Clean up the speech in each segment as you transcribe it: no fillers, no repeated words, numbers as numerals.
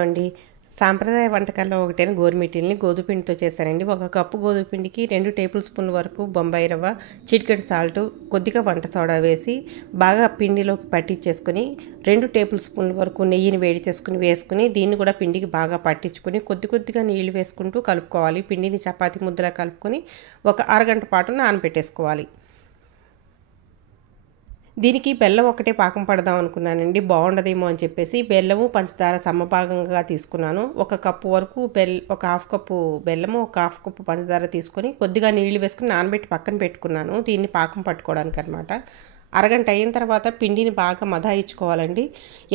అండి. సాంప్రదాయ వంటకాల్లో ఒకటైన గోరుమిటీలని గోధుమ పిండితో చేశానండి. ఒక కప్పు గోధుమ పిండికి 2 టేబుల్ స్పూన్ల వరకు బొంబాయి రవ్వ, చిటికెడు సాల్టు, కొద్దిగా వంట సోడా వేసి బాగా పిండిలోకి పట్టించేసుకొని 2 టేబుల్ స్పూన్ల వరకు నెయ్యిని వేడి చేసుకుని వేసుకుని దీన్ని కూడా పిండికి బాగా పట్టించుకొని కొద్దిగా నీళ్లు వేసుకుంటూ కలుపుకోవాలి. పిండిని చపాతీ ముద్దలా కలుపుకొని ఒక అరగంట పాటు నానబెట్టేసుకోవాలి. దీనికి బెల్లం ఒకటే పాకం పడదాం అనుకున్నానండి. బాగుండదేమో అని చెప్పేసి బెల్లము పంచదార సమభాగంగా తీసుకున్నాను. ఒక కప్పు వరకు ఒక హాఫ్ కప్పు బెల్లము, ఒక హాఫ్ కప్పు పంచదార తీసుకొని కొద్దిగా నీళ్లు వేసుకుని నానబెట్టి పక్కన పెట్టుకున్నాను. దీన్ని పాకం పట్టుకోవడానికి అనమాట. అరగంట అయిన తర్వాత పిండిని బాగా మదాయించుకోవాలండి.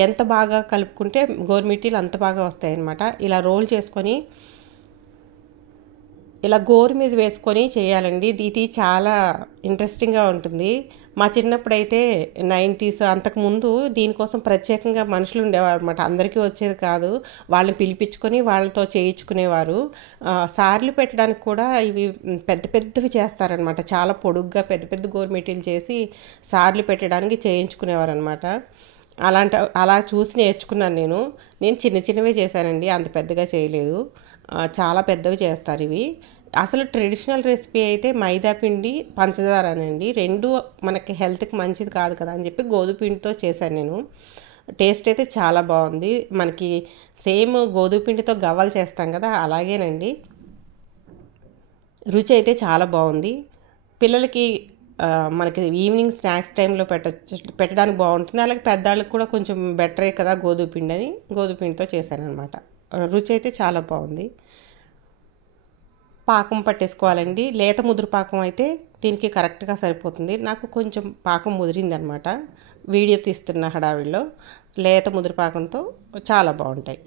ఎంత బాగా కలుపుకుంటే గోరుమిటీలు అంత బాగా వస్తాయన్నమాట. ఇలా రోల్ చేసుకొని ఇలా గోరు మీద వేసుకొని చేయాలండి. ఇది చాలా ఇంట్రెస్టింగ్గా ఉంటుంది. మా చిన్నప్పుడైతే 90s అంతకుముందు దీనికోసం ప్రత్యేకంగా మనుషులు ఉండేవారు అనమాట. అందరికీ వచ్చేది కాదు. వాళ్ళని పిలిపించుకొని వాళ్ళతో చేయించుకునేవారు. సార్లు పెట్టడానికి కూడా ఇవి పెద్దవి చేస్తారనమాట. చాలా పొడుగ్గా పెద్ద గోరుమిటీలు చేసి సార్లు పెట్టడానికి చేయించుకునేవారు అనమాట. అలా చూసి నేర్చుకున్నాను నేను. చిన్నవే చేశానండి, అంత పెద్దగా చేయలేదు. చాలా పెద్దవి చేస్తారు ఇవి. అసలు ట్రెడిషనల్ రెసిపీ అయితే మైదా పిండి పంచదారనండి. రెండు మనకి హెల్త్కి మంచిది కాదు కదా అని చెప్పి గోధుమ పిండితో చేశాను నేను. టేస్ట్ అయితే చాలా బాగుంది. మనకి సేమ్ గోధుమ పిండితో గవ్వలు చేస్తాం కదా, అలాగేనండి. రుచి అయితే చాలా బాగుంది. పిల్లలకి మనకి ఈవినింగ్ స్నాక్స్ టైంలో పెట్టడానికి బాగుంటుంది. అలాగే పెద్దవాళ్ళకి కూడా కొంచెం బెటరే కదా గోధుమ పిండి అని గోధుమ పిండితో చేశాను అనమాట. రుచి అయితే చాలా బాగుంది. పాకం పట్టేసుకోవాలండి. లేత ముదురు పాకం అయితే దీనికి కరెక్ట్గా సరిపోతుంది. నాకు కొంచెం పాకం ముదిరిందనమాట. వీడియో తీస్తున్న హడావిడిలో లేత ముదురు పాకంతో చాలా బాగుంటాయి.